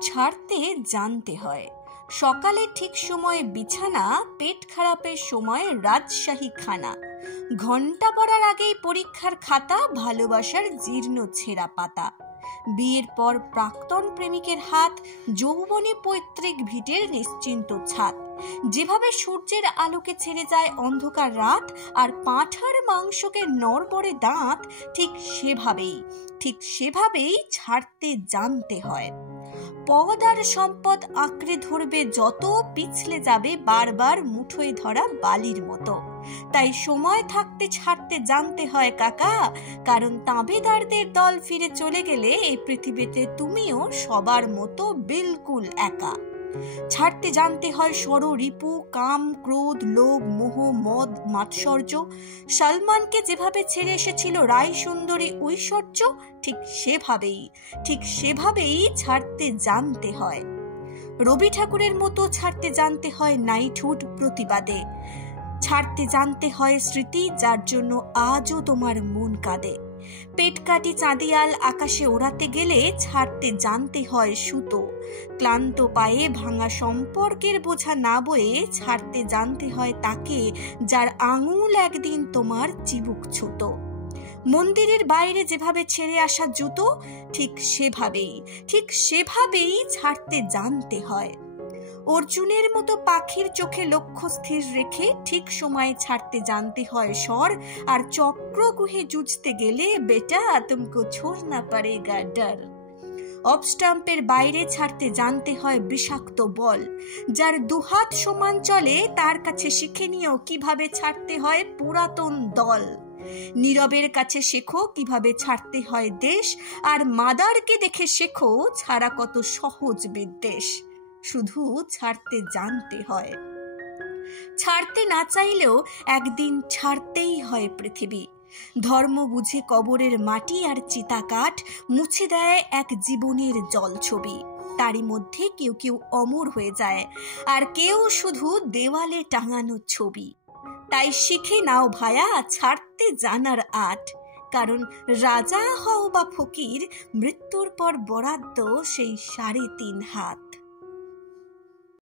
ছাড়তে জানতে হয়। সকালে ঠিক সময়ে বিছানা, পেট খারাপের সময় রাজশাহী খানা, ঘন্টা পড়ার আগেই পরীক্ষার খাতা, ভালোবাসার জীর্ণ ছেঁড়া পাতা, বিয়ের পর প্রাক্তন প্রেমিকের হাত, যৌবনে পৈতৃক ভিটের নিশ্চিন্ত ছাদ, যেভাবে সূর্যের আলোকে ছেড়ে যায় অন্ধকার রাত আর পাঁঠার মাংসকে নড়বড়ে দাঁত, ঠিক সেভাবেই ছাড়তে জানতে হয়। পদ আর সম্পদ আঁকড়ে ধরবে যত, পিছলে যাবে বারবার মুঠোয় ধরা বালির মতো। তাই সময় থাকতে ছাড়তে জানতে হয় কাকা, কারণ তাবেদারদের দল ফিরে চলে গেলে এই পৃথিবীতে তুমিও সবার মতো বিলকুল একা। ছাড়তে জানতে হয় রিপু, কাম, ক্রোধ, লোভ, মোহ, মদ, মাৎসর্য। সালমানকে যেভাবে ছেড়ে এসেছিল রায় সুন্দরী ঐশ্বর্য, ঠিক সেভাবেই ছাড়তে জানতে হয়। রবি ঠাকুরের মতো ছাড়তে জানতে হয় নাইটহুড প্রতিবাদে। ছাড়তে জানতে হয় স্মৃতি, যার জন্য আজও তোমার মন কাঁদে। পেট কাটি চাঁদিয়াল আকাশে ওড়াতে গেলে ছাড়তে জানতে হয় সুতো। ক্লান্ত পায়ে ভাঙা সম্পর্কের বোঝা না বয়ে ছাড়তে জানতে হয় তাকে, যার আঙুল একদিন তোমার চিবুক ছোট। মন্দিরের বাইরে যেভাবে ছেড়ে আসা জুতো, ঠিক সেভাবেই ছাড়তে জানতে হয়। অর্জুনের মতো পাখির চোখে লক্ষ্য স্থির রেখে ঠিক সময়ে ছাড়তে জানতে হয় স্বর। আর চক্রগুহে জুঝতে গেলে বেটা তুমকো ছোড়না পারেগা ডর। অফ স্টাম্পের বাইরে ছাড়তে জানতে হয় বিষাক্ত বল। যার দুহাত সমান চলে তার কাছে শিখে নিও কিভাবে ছাড়তে হয় পুরাতন দল। নীরবের কাছে শেখো কিভাবে ছাড়তে হয় দেশ, আর মাদারকে দেখে শেখো ছাড়া কত সহজ বিদ্বেষ। শুধু ছাড়তে জানতে হয়। ছাড়তে না চাইলেও একদিন ছাড়তেই হয় পৃথিবী। ধর্ম বুঝে কবরের মাটি আর চিতাকাঠ মুছে দেয় এক জীবনের জলছবি। তারই মধ্যে কেউ কেউ অমর হয়ে যায়, আর কেউ শুধু দেওয়ালে টাঙানো ছবি। তাই শিখে নাও ভায়া ছাড়তে জানার আট, কারণ রাজা হও বা ফকির, মৃত্যুর পর বরাদ্দ সেই 3.5 হাত।